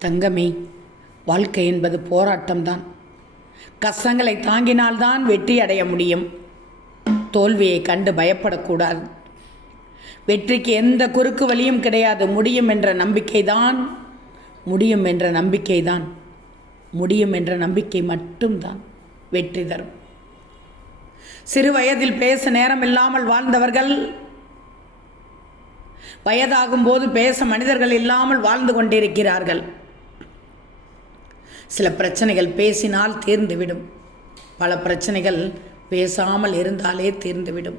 தங்கமே, வாழ்க்கை என்பது போராட்டம்தான். கஷ்டங்களை தாங்கினால்தான் வெற்றி அடைய முடியும். தோல்வியை கண்டு பயப்படக்கூடாது. வெற்றிக்கு எந்த குறுக்கு வழியும் கிடையாது. முடியும் என்ற நம்பிக்கைதான், முடியும் என்ற நம்பிக்கைதான், முடியும் என்ற நம்பிக்கை மட்டும்தான் வெற்றி தரும். சிறு வயதில் பேச நேரம் இல்லாமல் வாழ்ந்தவர்கள் வயதாகும் போது பேச மனிதர்கள் இல்லாமல் வாழ்ந்து கொண்டிருக்கிறார்கள். சில பிரச்சனைகள் பேசினால் தீர்ந்துவிடும். பல பிரச்சனைகள் பேசாமல் இருந்தாலே தீர்ந்துவிடும்.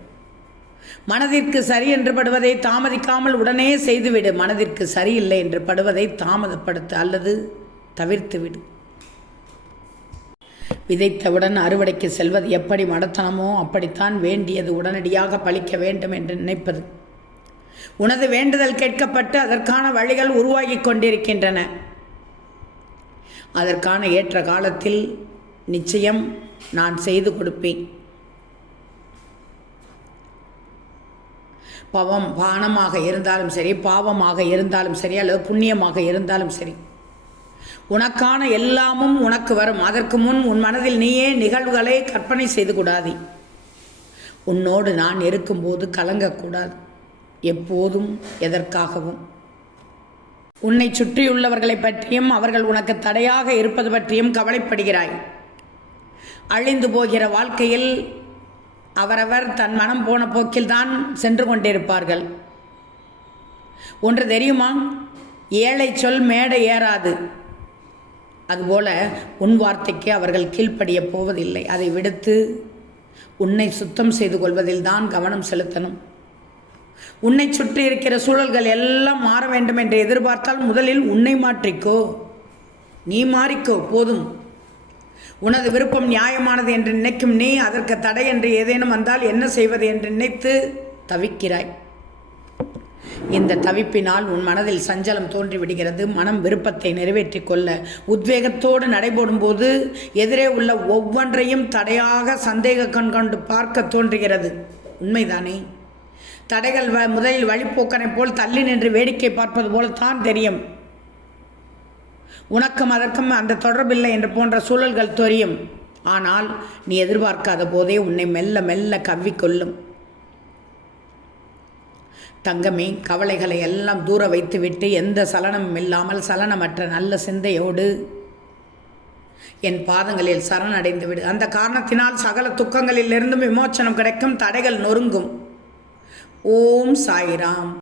மனதிற்கு சரி என்று படுவதை தாமதிக்காமல் உடனே செய்துவிடு. மனதிற்கு சரியில்லை என்று படுவதை தாமதப்படுத்து அல்லது தவிர்த்துவிடு. விதைத்தவுடன் அறுவடைக்கு செல்வது எப்படி மடத்தனமோ அப்படித்தான் வேண்டியது உடனடியாக பலிக்க வேண்டும் என்று நினைப்பது. உனது வேண்டுதல் கேட்கப்பட்டு அதற்கான வழிகள் உருவாகி கொண்டிருக்கின்றன. அதற்கான ஏற்ற காலத்தில் நிச்சயம் நான் செய்து கொடுப்பேன். பானமாக இருந்தாலும் சரி, பாவமாக இருந்தாலும் சரி, அல்லது புண்ணியமாக இருந்தாலும் சரி, உனக்கான எல்லாமும் உனக்கு வரும். அதற்கு முன் உன் மனதில் நீயே நிகழ்வுகளை கற்பனை செய்து கூடாது. உன்னோடு நான் இருக்கும்போது கலங்கக்கூடாது. எப்போதும் எதற்காகவும் உன்னை சுற்றியுள்ளவர்களை பற்றியும் அவர்கள் உனக்கு தடையாக இருப்பது பற்றியும் கவலைப்படுகிறாய். அழிந்து போகிற வாழ்க்கையில் அவரவர் தன் மனம் போன போக்கில்தான் சென்று கொண்டிருப்பார்கள். ஒன்று தெரியுமா? ஏழை சொல் மேடை ஏறாது. அதுபோல உன் வார்த்தைக்கு அவர்கள் கீழ்ப்படிய போவதில்லை. அதை விடுத்து உன்னை சுத்தம் செய்து கொள்வதில் தான் கவனம் செலுத்தணும். உன்னை சுற்றி இருக்கிற சூழல்கள் எல்லாம் மாற வேண்டும் என்று எதிர்பார்த்தால் முதலில் உன்னை மாற்றிக்கோ. நீ மாறிக்கோ போதும். உனது விருப்பம் நியாயமானது என்று நினைக்கும் நீ அதற்கு தடை என்று ஏதேனும் வந்தால் என்ன செய்வது என்று நினைத்து தவிக்கிறாய். இந்த தவிப்பினால் உன் மனதில் சஞ்சலம் தோன்றிவிடுகிறது. மனம் விருப்பத்தை நிறைவேற்றி கொள்ள உத்வேகத்தோடு நடைபோடும் போது எதிரே உள்ள ஒவ்வொன்றையும் தடையாக சந்தேக கண் கொண்டு பார்க்க தோன்றுகிறது. உண்மைதானே? தடைகள் முதலில் வழிப்போக்கனை போல் தள்ளி நின்று வேடிக்கை பார்ப்பது போலத்தான் தெரியும். உனக்கும் அதற்கும் அந்த தொடர்பில்லை என்று போன்ற சூழல்கள் தெரியும். ஆனால் நீ எதிர்பார்க்காத போதே உன்னை மெல்ல மெல்ல கவ்விக்கொள்ளும். தங்கமே, கவலைகளை எல்லாம் தூர வைத்துவிட்டு எந்த சலனமும் இல்லாமல் சலனமற்ற நல்ல சிந்தையோடு என் பாதங்களில் சரணடைந்து விடு. அந்த காரணத்தினால் சகல துக்கங்களிலிருந்தும் விமோச்சனம் கிடைக்கும். தடைகள் நொறுங்கும். ஓம் சாய்ராம்.